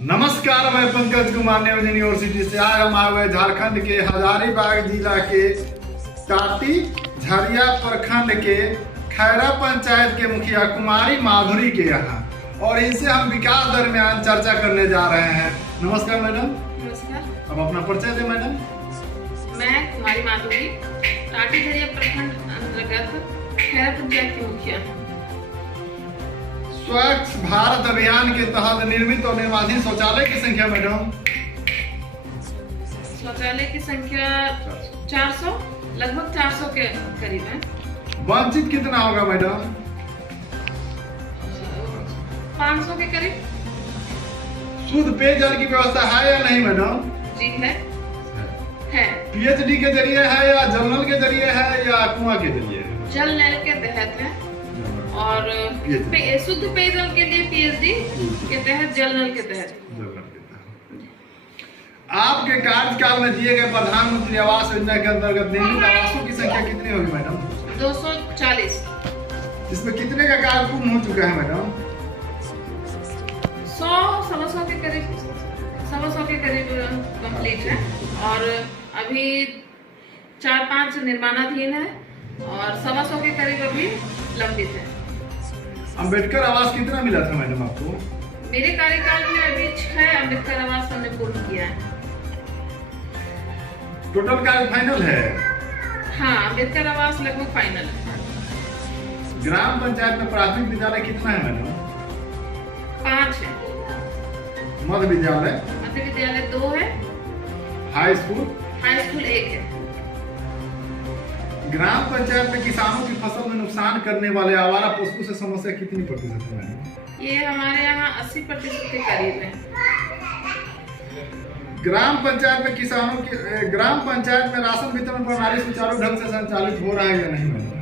नमस्कार, मैं पंकज कुमार नेहरू यूनिवर्सिटी से। आज हम आए हुए झारखंड के हजारीबाग जिला के टाटी झरिया प्रखंड के खैरा पंचायत के मुखिया कुमारी माधुरी के यहाँ, और इनसे हम विकास दरमियान चर्चा करने जा रहे हैं। नमस्कार मैडम। नमस्कार। अब अपना परिचय दें मैडम। मैं कुमारी माधुरी, टाटी झरिया प्रखंड अंतर्गत खैरा पंचायत की मुखिया हूँ। स्वच्छ भारत अभियान के तहत निर्मित और निर्माणाधीन शौचालय की संख्या मैडम? शौचालय की संख्या 400, लगभग 400 के करीब है। वंचित कितना होगा मैडम? 500 के करीब। शुद्ध पेयजल की व्यवस्था है या नहीं मैडम? जी है। पीएचडी के जरिए है या जल नल के जरिए है या कुआं के जरिए है? जल नल के तहत है, और शुद्ध पेयजल के लिए पीएचडी के तहत, जल नल के तहत। आपके कार्यकाल में दिए गए प्रधानमंत्री आवास योजना के अंतर्गत निर्मित आवासों की संख्या कितनी होगी मैडम? 240। इसमें कितने का कार्य पूर्ण हो चुका है मैडम? 100 के करीब, 100 के करीब कंप्लीट है, और अभी 4-5 निर्माणाधीन है, और 100 के करीब अभी लंबित है। अम्बेडकर आवास कितना मिला था मैडम आपको? मेरे कार्यकाल में अभी 6 अम्बेडकर आवास हमने पूर्ण किया है। टोटल कार्य फाइनल है? हाँ, अम्बेडकर आवास लगभग फाइनल है। ग्राम पंचायत में प्राथमिक विद्यालय कितना है मैडम? 5 है। मध्य विद्यालय? मध्य विद्यालय 2 है। High school? हाई स्कूल 1 है। ग्राम पंचायत में किसानों की फसल में नुकसान करने वाले आवारा पशु से समस्या कितनी प्रतिशत है मैडम? ये हमारे यहाँ 80% के करीब है। ग्राम पंचायत में किसानों की ग्राम पंचायत में राशन वितरण प्रणाली सुचारू ढंग से संचालित हो रहा है या नहीं मैडम?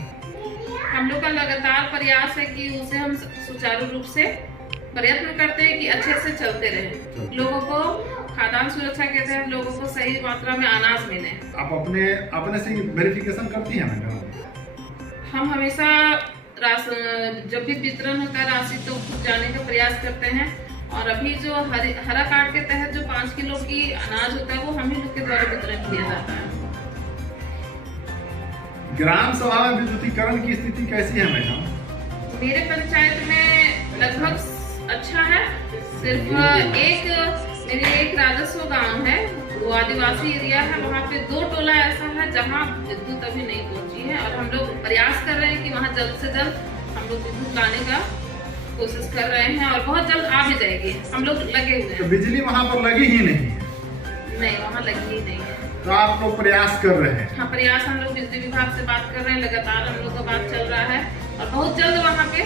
हम लोग का लगातार प्रयास है कि उसे हम सुचारू रूप से प्रयत्न करते हैं कि अच्छे से चलते रहे। लोगों को खाद्यान्न सुरक्षा के तहत लोगों को सही मात्रा में अनाज मिले। आप अपने से वेरिफिकेशन करती हैं मैडम? हम हमेशा जब भी वितरण होता है राशि तो खुद जाने का प्रयास करते हैं, और अभी जो हरा कार्ड के तहत जो 5 किलो की अनाज होता है वो हम ही लोग के द्वारा वितरण किया जाता है। ग्राम सभा में विद्युतीकरण की स्थिति कैसी है मैडम? मेरे पंचायत में लगभग अच्छा है। सिर्फ मेरे एक राजस्व गांव है, वो आदिवासी एरिया है, वहाँ पे 2 टोला ऐसा है जहाँ विद्युत अभी नहीं पहुँची है, और हम लोग प्रयास कर रहे हैं कि वहाँ जल्द से जल्द हम लोग विद्युत लाने का कोशिश कर रहे हैं, और बहुत जल्द आ भी जाएगी। हम लोग लगे हुए हैं। तो बिजली वहाँ पर लगी ही नहीं है? नहीं, वहाँ लगी ही नहीं है। तो आप लोग प्रयास कर रहे हैं? हाँ, प्रयास हम लोग बिजली विभाग से बात कर रहे हैं, लगातार हम लोग का बात चल रहा है, और बहुत जल्द वहाँ पे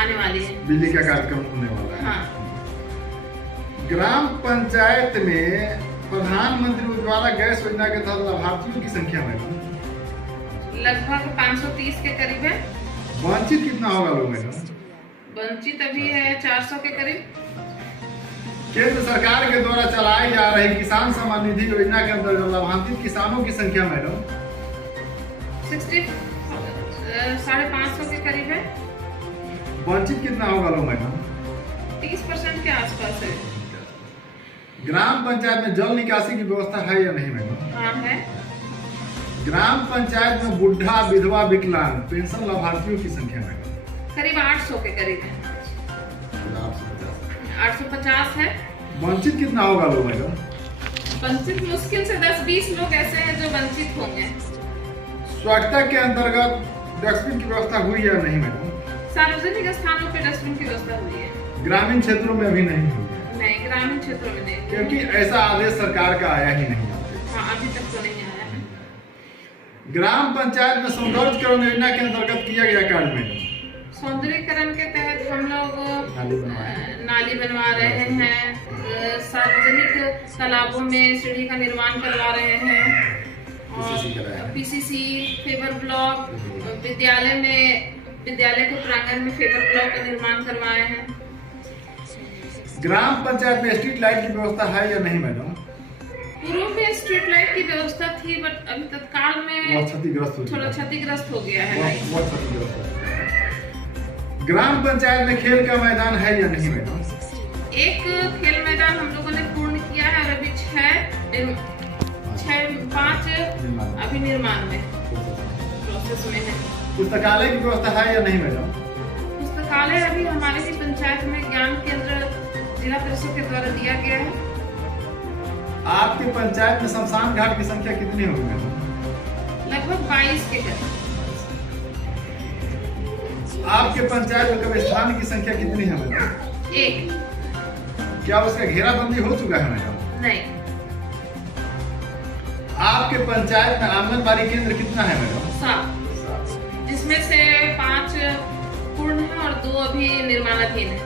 आने वाली है बिजली का कार्यक्रम होने वाला है। हाँ। ग्राम पंचायत में प्रधानमंत्री उज्ज्वला गैस योजना के तहत लाभार्थियों की संख्या मैडम? लगभग 530 के करीब है। वंचित कितना होगा लोग मैडम? वंचित अभी है 400 के करीब। केंद्र सरकार के द्वारा चलाई जा रही किसान सम्मान निधि योजना के अंतर्गत लाभान्वित किसानों की संख्या मैडम? 550 के करीब है। वंचित कितना होगा लोग मैडम? 30% के आसपास है। ग्राम पंचायत में जल निकासी की व्यवस्था है या नहीं मैडम? हाँ है। ग्राम पंचायत में बुढ़ा, विधवा, विकलांग पेंशन लाभार्थियों की संख्या मैडम? करीब 800 के करीब है। 850 है। वंचित कितना होगा लोग मैडम? वंचित मुश्किल से 10-20 लोग ऐसे हैं जो वंचित होंगे। स्वच्छता के अंतर्गत डस्टबिन की व्यवस्था हुई या नहीं मैडम? सार्वजनिक स्थानों पे डस्टबिन की व्यवस्था हुई है। ग्रामीण क्षेत्रों में अभी नहीं हुई है? नहीं, ग्रामीण क्षेत्रों में नहीं, क्योंकि ऐसा आदेश सरकार का आया ही नहीं। हाँ, अभी तक तो नहीं आया है। ग्राम पंचायत में सौंदर्यीकरण योजना के अंतर्गत किया गया कार्य में सौंदर्यीकरण के तहत हम लोग नाली बनवा रहे हैं, सार्वजनिक तालाबों में सीढ़ी का निर्माण करवा रहे हैं, और पीसीसी, फेवर ब्लॉक, विद्यालय के प्रांगण में फेवर ब्लॉक का निर्माण करवाए हैं। ग्राम पंचायत में स्ट्रीट लाइट की व्यवस्था है या नहीं मैडम? पूर्व में स्ट्रीट लाइट की व्यवस्था थी, बट अभी तत्काल में थोड़ा क्षतिग्रस्त हो गया है। ग्राम पंचायत में खेल का मैदान है या नहीं मैडम? एक खेल मैदान हम लोगों ने पूर्ण किया है और अभी 5 अभी निर्माण में प्रोसेस में है। पुस्तकालय की व्यवस्था है या नहीं मैडम? पुस्तकालय अभी हमारे ही पंचायत में ज्ञान केंद्र जिला परिषद के द्वारा दिया गया है। आपके पंचायत में शमशान घाट की संख्या कितनी होगी मैडम? लगभग 22 के करीब। आपके पंचायत में कब्रिस्तान की संख्या कितनी है मैडम? 1। क्या उसका घेराबंदी हो चुका है मैडम? नहीं। आपके पंचायत में आंगनबाड़ी केंद्र कितना है मैडम? 7, जिसमें से 5 पूर्ण है और 2 अभी निर्माणाधीन है।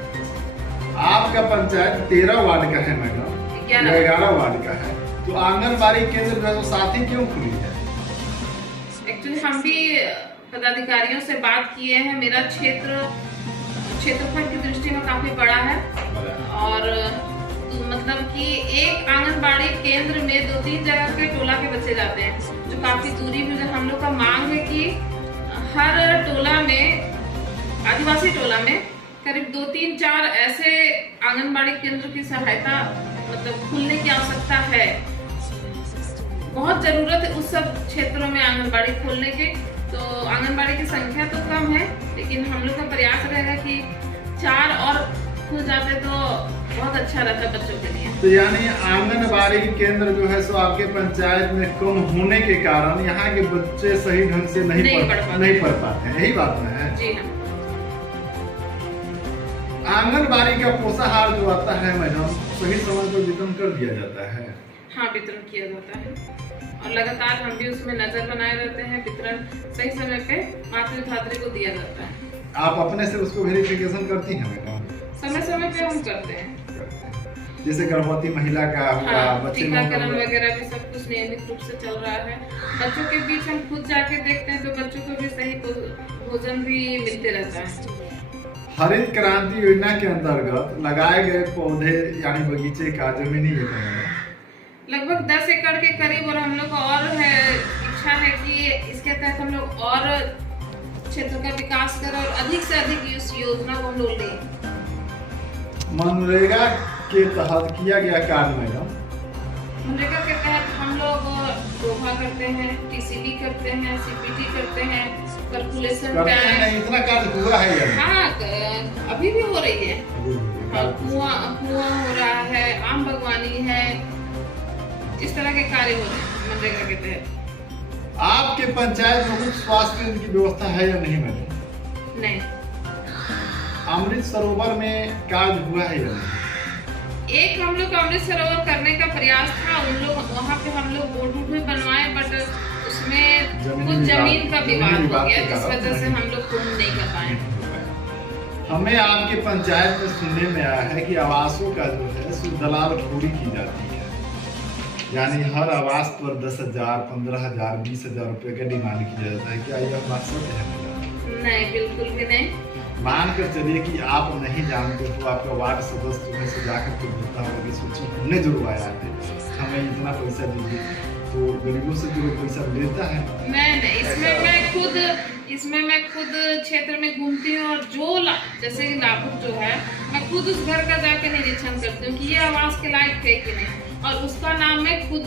आपका पंचायत 13 वार्ड का है मैडम, 11 वार्ड का है, तो आंगनबाड़ी केंद्र जो है वो 7 ही क्यों खुली है? एक्चुअली हम भी पदाधिकारियों से बात किए हैं। मेरा क्षेत्रफल की दृष्टि में काफी बड़ा है और मतलब कि एक आंगनबाड़ी केंद्र में 2-3 जगह के टोला के बच्चे जाते हैं, जो काफी दूरी में। हम लोग का मांग है कि हर टोला में, आदिवासी टोला में करीब 2-3-4 ऐसे आंगनबाड़ी केंद्र की सहायता मतलब खुलने की आवश्यकता है। बहुत जरूरत है उस सब क्षेत्रों में आंगनबाड़ी खोलने की। तो आंगनबाड़ी की संख्या तो कम है, लेकिन हम लोग का प्रयास रहेगा कि 4 और खुल जाते तो बहुत अच्छा रहता बच्चों के लिए। तो यानी आंगनबाड़ी केंद्र जो है सो आपके पंचायत में कम होने के कारण यहाँ के बच्चे सही ढंग से नहीं पढ़ पाते हैं, यही बात है? जी हाँ। आंगनबाड़ी का पोषाहार जो आता है मैडम, सही समय पर वितरण कर दिया जाता है? हाँ, वितरण किया जाता है और लगातार हम भी उसमें नजर बनाए रहते हैं। वितरण सही समय पे मातृ छात्री को दिया जाता है। आप अपने से उसको वेरिफिकेशन करती हैं मैडम? समय समय पे हम करते हैं। जैसे गर्भवती महिला का हुआ, हाँ, टीकाकरण वगैरह भी सब कुछ नियमित रूप से चल रहा है। बच्चों के बीच हम खुद जाके देखते हैं तो बच्चों को भी सही भोजन भी मिलते रहता है। हरित क्रांति योजना के अंतर्गत लगाए गए पौधे यानी बगीचे का जमीनी लगभग 10 एकड़ के करीब, और हम लोग और है इच्छा है कि इसके तहत हम लोग और क्षेत्र का विकास करें और अधिक से अधिक इस योजना को हम लोग लें। मनरेगा के तहत किया गया कार्य मैडम? मनरेगा के तहत हम लोग डोभा करते हैं, टीसीबी करते हैं, सीपीटी करते हैं, कैलकुलेशन इतना कार्य हुआ है यानी? हाँ, अभी भी हो रही है। कुआं हो रहा है, आम बागवानी है, इस तरह के कार्य हो रहे हैं मनरेगा के तहत। आपके पंचायत में कुछ स्वास्थ्य केंद्र की व्यवस्था है या नहीं मैडम? नहीं। अमृत सरोवर में कार्य हुआ है या नहीं? एक हम लोग अमृत सरोवर करने का प्रयास था, उन लोग वहाँ पे हम लोग बोर्ड भी बनवाए, बट उसमें कुछ जमीन का विवाद हो गया, जिस वजह से हम लोग पूर्ण नहीं कर पाए। हमें आपके पंचायत में सुनने में आया है कि आवासों का जो है दलालखोरी की जाती है, यानी हर आवास पर 10,000, 15,000, 20,000 रुपए का डिमांड किया जाता है। क्या यह बात सच है? नहीं, बिल्कुल भी नहीं। मान कर चलिए कि आप नहीं जानते तो आपका वार्ड सदस्य में से जाकर के बोलता होगा कि सोचिए हमने जुड़वाया है, हमें इतना पैसा दीजिए, तो गरीबों से जो पैसा लेता है। नहीं, इसमें मैं खुद क्षेत्र में घूमती हूँ और जो जैसे लाभुक जो है, मैं खुद उस घर का जाके निरीक्षण करती हूँ कि ये आवास के लायक है कि नहीं, और उसका नाम मैं खुद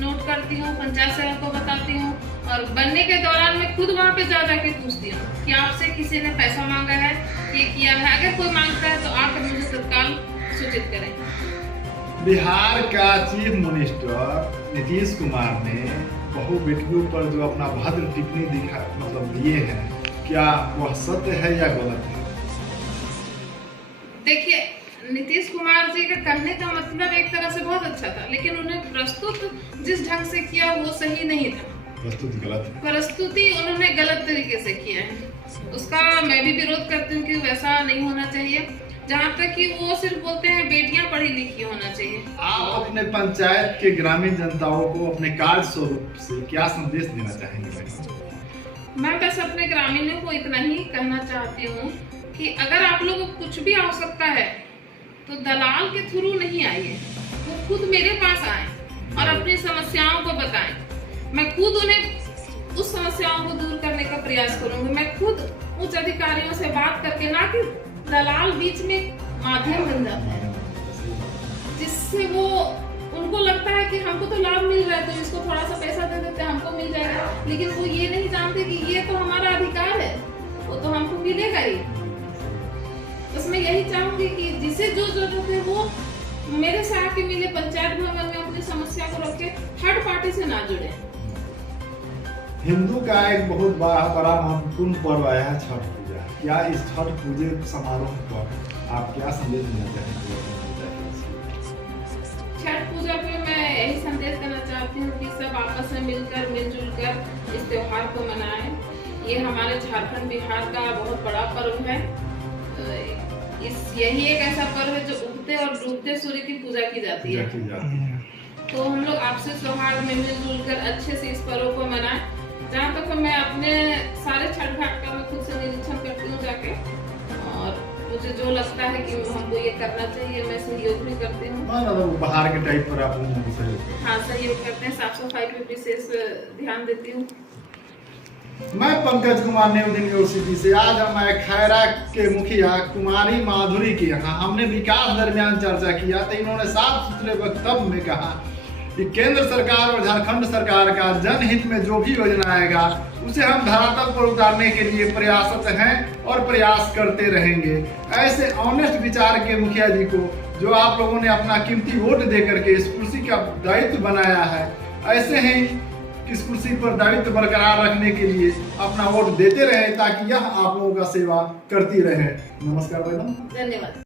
नोट करती हूँ, पंचायत सेवक को बताती हूँ, और बनने के दौरान मैं खुद वहाँ पे जा जाके पूछती हूँ कि आपसे किसी ने पैसा मांगा है, ये किया है। अगर कोई मांगता है तो आकर मुझे तत्काल सूचित करें। बिहार का चीफ मिनिस्टर नीतीश कुमार ने बहु बेटियों पर जो अपना भद्र टिप्पणी दिए हैं, क्या वह सत्य है या गलत है? देखिए, नीतीश कुमार जी का कहने का मतलब एक तरह से बहुत अच्छा था, लेकिन उन्हें प्रस्तुत जिस ढंग से किया वो सही नहीं था। प्रस्तुति उन्होंने गलत तरीके से किया है, उसका मैं भी विरोध करती हूँ कि वैसा नहीं होना चाहिए। जहाँ तक कि वो सिर्फ बोलते हैं बेटियां पढ़ी लिखी होना चाहिए। आप अपने पंचायत के ग्रामीण जनताओं को अपने कार्य स्वरूप से क्या संदेश देना चाहेंगे? मैं बस अपने ग्रामीणों को इतना ही कहना चाहती हूँ कि अगर आप लोगों को कुछ भी आवश्यकता है तो दलाल के थ्रू नहीं आइए, वो खुद मेरे पास आए और अपनी समस्याओं को बताएं। मैं खुद उन्हें उस समस्याओं को दूर करने का प्रयास करूंगी। मैं खुद उच्च अधिकारियों से बात करके, ना कि दलाल बीच में माध्यम बन जाता है, जिससे वो उनको लगता है कि हमको तो लाभ मिल रहा है तो इसको थोड़ा सा पैसा दे देते हैं हमको मिल जाएगा, लेकिन वो ये नहीं जानते कि ये तो हमारा अधिकार है, वो तो हमको मिलेगा ही। बस मैं यही चाहूंगी कि जिसे जो जरूरत है वो मेरे से आके मिले, पंचायत भवन में अपनी समस्या को रखे, थर्ड पार्टी से ना जुड़े। हिंदू का एक बहुत बड़ा महत्वपूर्ण पर्व आया है छठ पूजा। क्या इस छठ पूजे समारोह पर आप क्या संदेश देना चाहेंगे? छठ पूजा पे मैं यही संदेश देना चाहती हूँ कि सब आपस में मिलकर मिलजुल कर इस त्योहार को मनाएं। ये हमारे झारखंड बिहार का बहुत बड़ा पर्व है। यही एक ऐसा पर्व है जो उगते और डूबते सूर्य की पूजा की जाती है। तो हम लोग आपसी सौहार्द में मिलजुल कर अच्छे से इस पर्व को मनाएं। जहाँ तक मैं अपने सारे छठ घाट का मैं खुद से निरीक्षण करती हूँ जाके, और मुझे जो लगता है कि हमको ये करना चाहिए मैं सहयोग भी करती हूँ। बाहर के टाइप पर आप हाँ सहयोग करते हैं, साफ सफाई पे विशेष ध्यान देती हूँ। मैं पंकज कुमार न्यू यूनिवर्सिटी से। आज हम खैरा के मुखिया कुमारी माधुरी के यहाँ हमने विकास दरमियान चर्चा किया तो इन्होंने साफ सुथरे वक्तव्य में कहा कि केंद्र सरकार और झारखंड सरकार का जनहित में जो भी योजना आएगा उसे हम धरातल पर उतारने के लिए प्रयासरत हैं और प्रयास करते रहेंगे। ऐसे ऑनेस्ट विचार के मुखिया जी को जो आप लोगों ने अपना कीमती वोट दे करके इस कुर्सी का दायित्व बनाया है, ऐसे ही इस कुर्सी पर दायित्व बरकरार रखने के लिए अपना वोट देते रहे ताकि यह आप लोगों का सेवा करती रहे। नमस्कार मैडम। धन्यवाद।